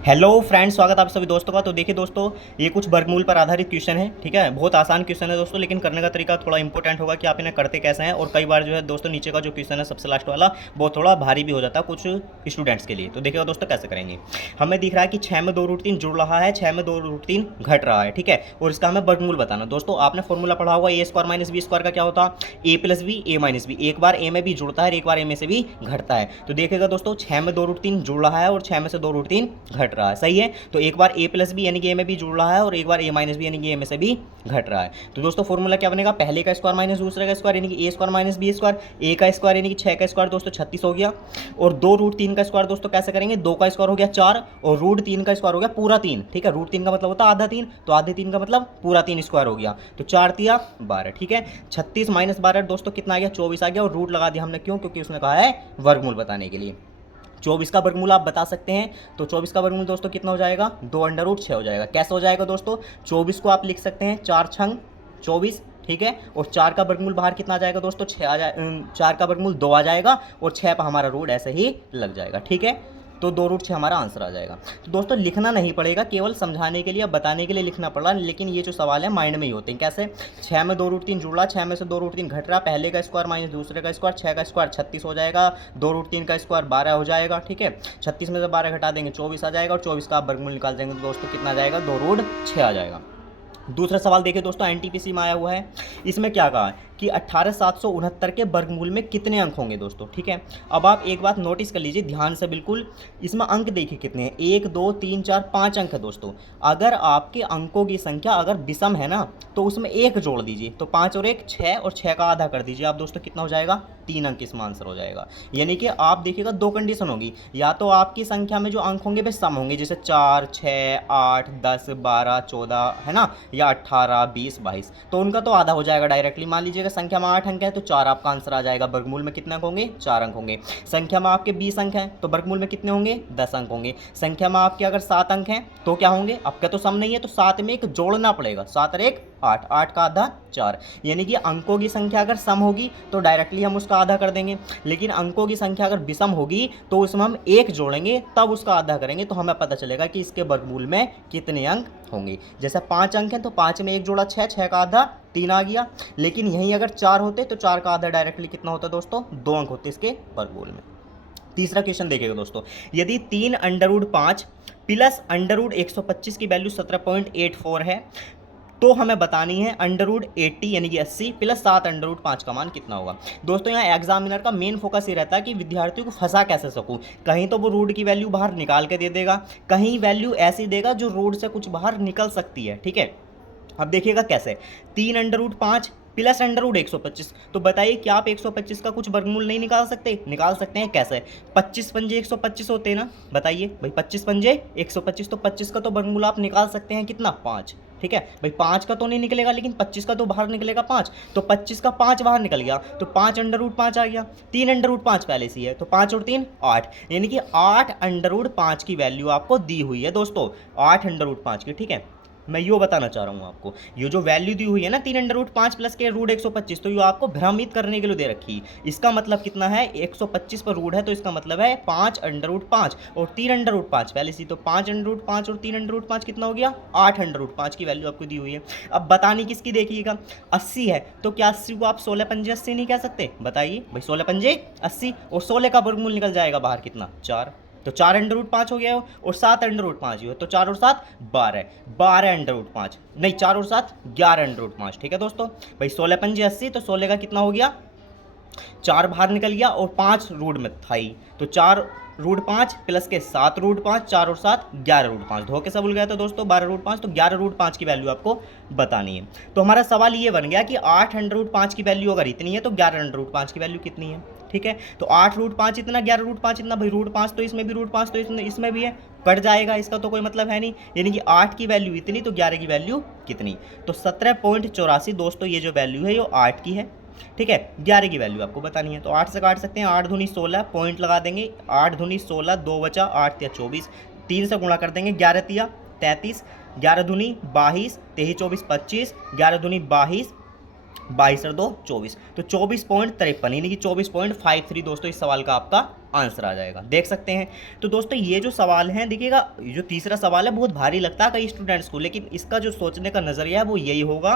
Hello friends, स्वागत है आप सभी दोस्तों का। तो देखिए दोस्तों, ये कुछ वर्गमूल पर आधारित क्वेश्चन है। ठीक है, बहुत आसान क्वेश्चन है दोस्तों, लेकिन करने का तरीका थोड़ा इंपॉर्टेंट होगा कि आप इन्हें करते कैसे हैं। और कई बार जो है दोस्तों, नीचे का जो क्वेश्चन है सबसे लास्ट वाला, वो थोड़ा भारी भी हो जाता है कुछ स्टूडेंट्स के लिए। तो देखिएगा दोस्तों कैसे करेंगे। हमें दिख रहा है कि 6 में 2 रूट 3 जुड़ रहा है, 6 में 2 रूट 3 घट रहा है। ठीक है, और इसका हमें वर्गमूल बताना। दोस्तों आपने फॉर्मूला पढ़ा हुआ ए स्क्वायर माइनस बी स्क्वायर का क्या होता है, ए प्लस बी ए माइनस बी। एक बार ए में भी जुड़ता है, एक बार ए में से भी घटता है। तो देखिएगा दोस्तों, 6 में 2 रूट 3 जुड़ रहा है और 6 में से 2 रूट 3 घट रहा है। सही है, तो एक बार ए प्लस बी यानी कि ए में भी जुड़ रहा है और एक बार ए माइनस बी यानी कि ए में से भी घट रहा है। तो दोस्तों फॉर्मूला क्या बनेगा, पहले का स्क्वायर माइनस दूसरे का स्क्वायर यानी कि ए स्क्वायर माइनस बी स्क्वायर। ए का स्क्वायर यानी कि 6 का स्क्वायर दोस्तों 36 हो गया। और 2 रूट 3 का स्क्वायर दोस्तों कैसे करेंगे, 2 का स्क्वायर हो गया 4 और रूट 3 का स्क्वायर हो गया पूरा 3। ठीक है, रूट 3 का मतलब होता है आधा 3, तो आधे 3 का मतलब पूरा 3 स्क्वायर हो गया। तो 4 तिया 12। ठीक है, 36 माइनस 12 दोस्तों कितना आ गया, 24 आ गया। और रूट लगा दिया हमने, क्यों, क्योंकि उसने कहा है वर्गमूल बताने के लिए। 24 का वर्गमूल आप बता सकते हैं। तो 24 का वर्गमूल दोस्तों कितना हो जाएगा, 2 अंडर रूट 6 हो जाएगा। कैसे हो जाएगा दोस्तों, 24 को आप लिख सकते हैं 4 छंग 24। ठीक है, और 4 का वर्गमूल बाहर कितना आ जाएगा दोस्तों, 6 आ जाए, 4 का वर्गमूल 2 आ जाएगा और 6 पर हमारा रूट ऐसे ही लग जाएगा। ठीक है, तो 2 रूट 6 हमारा आंसर आ जाएगा। तो दोस्तों लिखना नहीं पड़ेगा, केवल समझाने के लिए, बताने के लिए लिखना पड़ा। लेकिन ये जो सवाल है माइंड में ही होते हैं। कैसे, 6 में 2 रूट 3 जुड़ रहा, 6 में से 2 रूट 3 घट रहा, पहले का स्क्वायर माइनस दूसरे का स्क्वायर, 6 का स्क्वायर 36 हो जाएगा, 2 रूट 3 का स्क्वायर 12 हो जाएगा। ठीक है, 36 में से 12 घटा देंगे 24 आ जाएगा और 24 का आप वर्गमूल निकाल देंगे तो दोस्तों कितना आ जाएगा, 2 रूट 6 आ जाएगा। दूसरा सवाल देखिए दोस्तों, एनटीपीसी में आया हुआ है। इसमें क्या कहा है कि 18769 के वर्गमूल में कितने अंक होंगे दोस्तों। ठीक है, अब आप एक बात नोटिस कर लीजिए ध्यान से बिल्कुल। इसमें अंक देखिए कितने हैं, 1 2 3 4 5 अंक है दोस्तों। अगर आपके अंकों की संख्या अगर विषम है ना, तो उसमें 1 जोड़ दीजिए, तो 5 और 1 6 और 6 का आधा कर दीजिए आप दोस्तों, कितना हो जाएगा, 3 अंक इसमें आंसर हो जाएगा। यानी कि आप देखिएगा 2 कंडीशन होगी, या तो आपकी संख्या में जो अंक होंगे वे सम होंगे, जैसे 4 6 8 10 12 14 है ना, या 18 20 22, तो उनका तो आधा हो जाएगा डायरेक्टली। मान लीजिएगा संख्या में 8 अंक है तो 4 आपका आंसर आ जाएगा। वर्गमूल में कितने अंक होंगे, 4 अंक होंगे। संख्या में आपके 20 अंक हैं तो वर्गमूल में कितने होंगे, 10 अंक होंगे। संख्या में आपके अगर 7 अंक हैं तो क्या होंगे, आपका तो सम नहीं है तो 7 में एक जोड़ना पड़ेगा, 7 और 1 8, 8 का आधा 4। यानी कि अंकों की संख्या अगर सम होगी तो डायरेक्टली हम उसका आधा कर देंगे, लेकिन अंकों की संख्या अगर विषम होगी तो उसमें हम 1 जोड़ेंगे तब उसका आधा करेंगे, तो हमें पता चलेगा कि इसके वर्गमूल में कितने अंक होंगे। जैसे 5 अंक हैं तो 5 में 1 जोड़ा 6, 6 का आधा 3 आ गया। लेकिन यहीं अगर 4 होते तो 4 का आधा डायरेक्टली कितना होता दोस्तों, 2 अंक होते इसके वर्गमूल में। तीसरा क्वेश्चन देखिएगा दोस्तों, यदि 3 under root 5 plus under root 125 की वैल्यू 17.84 है, तो हमें बतानी है अंडर रूट 80 यानी कि 80 प्लस 7 अंडर रूट 5 का मान कितना होगा। दोस्तों यहाँ एग्जामिनर का मेन फोकस ये रहता है कि विद्यार्थियों को फंसा कैसे सकूं। कहीं तो वो रूट की वैल्यू बाहर निकाल के दे देगा, कहीं वैल्यू ऐसी देगा जो रूट से कुछ बाहर निकल सकती है। ठीक है, अब देखिएगा कैसे, 3 under root 5 plus under root 125। तो बताइए क्या आप 125 का कुछ वर्गमूल नहीं निकाल सकते, निकाल सकते हैं। कैसे, 25 पंजे 125 होते हैं ना, बताइए भाई 25 पंजे 125, तो 25 का तो वर्गमूल आप निकाल सकते हैं कितना, 5। ठीक है भाई, 5 का तो नहीं निकलेगा लेकिन 25 का तो बाहर निकलेगा 5, तो 25 का 5 बाहर निकल गया तो 5 अंडर रूट 5 आ गया। 3 अंडर रूट 5 पहले से ही है तो 5 और 3 8, यानी कि 8 अंडर रूट 5 की वैल्यू आपको दी हुई है दोस्तों, 8 अंडर रूट 5 की। ठीक है, मैं यो बताना चाह रहा हूँ आपको, ये जो वैल्यू दी हुई है ना 3 अंडर रूट 5 प्लस के रूट 125, तो ये आपको भ्रमित करने के लिए दे रखी। इसका मतलब कितना है, 125 पर रूट है तो इसका मतलब है 5 अंडर रूट 5 और 3 अंडर रूट 5 पहले से, तो 5 अंडर रूट 5 और 3 अंडर रूट 5 कितना हो गया, 8 अंडर रूट 5 की वैल्यू आपको दी हुई है। अब बतानी किसकी देखिएगा, 80 है तो क्या 80 को आप 16 पंजे 80 नहीं कह सकते, बताइए भाई 16 पंजे 80 और 16 का वर्गमूल निकल जाएगा बाहर कितना, 4, तो 4 अंडर रूट 5 हो गया हो और 7 अंडर रूट 5 हो, तो 4 और 7 12, 12 अंडर रूट 5 नहीं, 4 और 7 11 अंडर रूट 5। ठीक है दोस्तों, भाई 16 पंजे 80, तो 16 का कितना हो गया, 4 बाहर निकल गया और 5 रूट में था ही, तो 4 रूट 5 प्लस के 7 रूट 5, 4 और 7 11 रूट 5, धोखे से भूल गया था दोस्तों 12 रूट 5, तो 11 रूट 5 की वैल्यू आपको बतानी है। तो हमारा सवाल ये बन गया कि 8 अंडर रूट 5 की वैल्यू अगर इतनी है तो 11 अंडर रूट 5 की वैल्यू कितनी है। ठीक है, तो 8 रूट 5 इतना, 11 रूट 5 इतना, भाई रूट 5 तो इसमें भी, रूट 5 तो इसमें भी है, कट जाएगा, इसका तो कोई मतलब है नहीं। यानी कि 8 की वैल्यू इतनी तो 11 की वैल्यू कितनी, तो 17.84 दोस्तों ये जो वैल्यू है ये 8 की है। ठीक है, 11 की वैल्यू आपको बतानी है, तो 8 से काट सकते हैं, 8 दूनी 16 पॉइंट लगा देंगे, 8 दूनी 16 2 बचा, 8 तिया 24, 3 से गुणा कर देंगे, 11 तिया 33, 11 दूनी 22, 23 24 25, 11 दूनी 22, 22 और 2 24, तो 24.53 यानी कि 24.53 दोस्तों इस सवाल का आपका आंसर आ जाएगा। देख सकते हैं। तो दोस्तों ये जो सवाल है देखिएगा, जो तीसरा सवाल है बहुत भारी लगता है कई स्टूडेंट्स को, लेकिन इसका जो सोचने का नज़रिया है वो यही होगा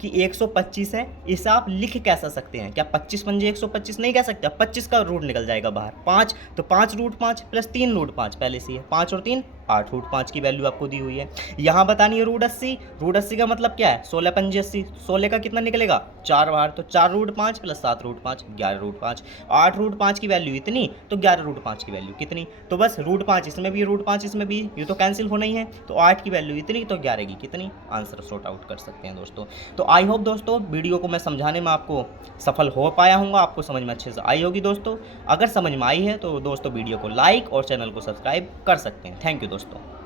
कि 125 है, इसे आप लिख कैसा सकते हैं, क्या 25 पंजे 125 नहीं कह सकते, 25 का रूट निकल जाएगा बाहर, 5 तो 5 रूट 5 प्लस 3 रूट 5 पहले से है, 5 और 3 8 रूट 5 की वैल्यू आपको दी हुई है। यहाँ बतानी है रूट 80, रूट 80 का मतलब क्या है, 16 पंजे 80, 16 का कितना निकलेगा 4 बाहर, तो 4 root 5 plus 7 root 5 11 root 5, 8 root 5 की वैल्यू इतनी, तो 11 रूट 5 की वैल्यू कितनी, तो बस रूट 5 इसमें भी रूट 5 इसमें भी, ये तो कैंसिल होना ही है, तो 8 की वैल्यू इतनी तो 11 की कितनी, आंसर सॉर्ट आउट कर सकते हैं दोस्तों। तो आई होप दोस्तों वीडियो को मैं समझाने में आपको सफल हो पाया हूँ, आपको समझ में अच्छे से आई होगी दोस्तों। अगर समझ में आई है तो दोस्तों वीडियो को लाइक और चैनल को सब्सक्राइब कर सकते हैं। थैंक यू दोस्तों।